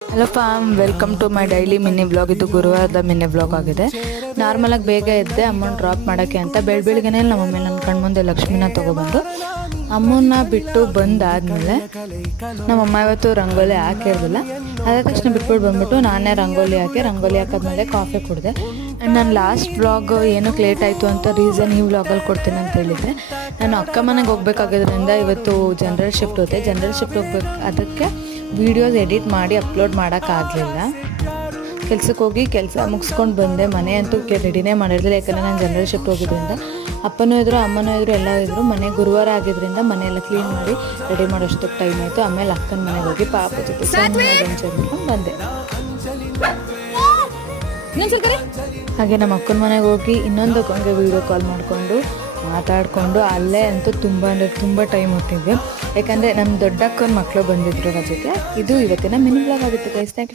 Hello fam, welcome to my daily mini vlog. ಇದು ಗುರುವಾರದ mini vlog ಆಗಿದೆ. ನಾರ್ಮಲಾಗಿ ಬೇಗ ಎದ್ದೆ ಅಮ್ಮನ ಡ್ರಾಪ್ ಮಾಡೋಕ್ಕೆ ಅಂತ ಬೆಳಗ್ಗೆನೇ ನಮ್ಮ ಮಮ್ಮಿ ನನ್ನ ಕಣ್ಮುಂದೆ ಲಕ್ಷ್ಮಿನ ತೊಗೊಬಂದು ಅಮ್ಮನ್ನ ಬಿಟ್ಟು ಬಂದಾದಮೇಲೆ ನಮ್ಮಮ್ಮ ಇವತ್ತು ರಂಗೋಲಿ ಹಾಕಿರಲಿಲ್ಲ. ಅದಾದ ತಕ್ಷಣ ಬಿಟ್ಬಿಟ್ಟು ಬಂದುಬಿಟ್ಟು ನಾನೇ ರಂಗೋಲಿ ಹಾಕಿದ್ಮೇಲೆ ಕಾಫಿ ಕುಡಿದೆ. ಆ್ಯಂಡ್ ನಾನು ಲಾಸ್ಟ್ ವ್ಲಾಗ್ ಏನಕ್ಕೆ ಲೇಟ್ ಆಯಿತು ಅಂತ ರೀಸನ್ ಈ ವ್ಲಾಗಲ್ಲಿ ಕೊಡ್ತೀನಿ ಅಂತ ಹೇಳಿದ್ದೆ. ನಾನು ಅಕ್ಕ ಮನೆಗೆ ಹೋಗ್ಬೇಕಾಗಿದ್ದರಿಂದ ಇವತ್ತು ಜನರಲ್ ಶಿಫ್ಟ್ ಹೋಗ್ಬೇಕು. ಅದಕ್ಕೆ ವೀಡಿಯೋಸ್ ಎಡಿಟ್ ಮಾಡಿ ಅಪ್ಲೋಡ್ ಮಾಡೋಕ್ಕಾಗಲಿಲ್ಲ. ಕೆಲ್ಸಕ್ಕೆ ಹೋಗಿ ಕೆಲಸ ಮುಗಿಸ್ಕೊಂಡು ಬಂದೆ. ಮನೆ ಅಂತೂ ರೆಡಿನೇ ಮಾಡಿರಲಿಲ್ಲ, ಯಾಕಂದರೆ ನಾನು ಜನರಲ್ ಶಿಫ್ಟ್ ಹೋಗಿದ್ದರಿಂದ ಅಪ್ಪನೂ ಇದ್ದರು ಅಮ್ಮನೂ ಇದ್ದರು ಎಲ್ಲ ಇದ್ದರು. ಮನೆ ಗುರುವಾರ ಆಗಿದ್ದರಿಂದ ಮನೆಯೆಲ್ಲ ಕ್ಲೀನ್ ಮಾಡಿ ರೆಡಿ ಮಾಡೋಷ್ಟಕ್ಕೆ ಟೈಮ್ ಆಯಿತು. ಆಮೇಲೆ ಅಕ್ಕನ ಮನೆಗೆ ಹೋಗಿ ಪಾಪ ಜೊತೆ ಮಾಡ್ಕೊಂಡು ಬಂದೆ. ಹಾಗೆ ನಮ್ಮ ಅಕ್ಕನ ಮನೆಗೆ ಹೋಗಿ ಇನ್ನೊಂದು ಅಕ್ಕನಿಗೆ ವೀಡಿಯೋ ಕಾಲ್ ಮಾಡಿಕೊಂಡು ಮಾತಾಡಿಕೊಂಡು ಅಲ್ಲೇ ಅಂತೂ ತುಂಬ ಟೈಮ್ ಹೊಟ್ಟಿದ್ವಿ. ಯಾಕಂದರೆ ನಮ್ಮ ದೊಡ್ಡ ಅಕ್ಕನ ಮಕ್ಕಳು ಬಂದಿದ್ರು ರಜೆಗೆ. ಇದು ಇವತ್ತಿನ ಮಿನಿ ವ್ಲಾಗ್ ಆಗಿತ್ತು ಗೈಸ್. Thank you.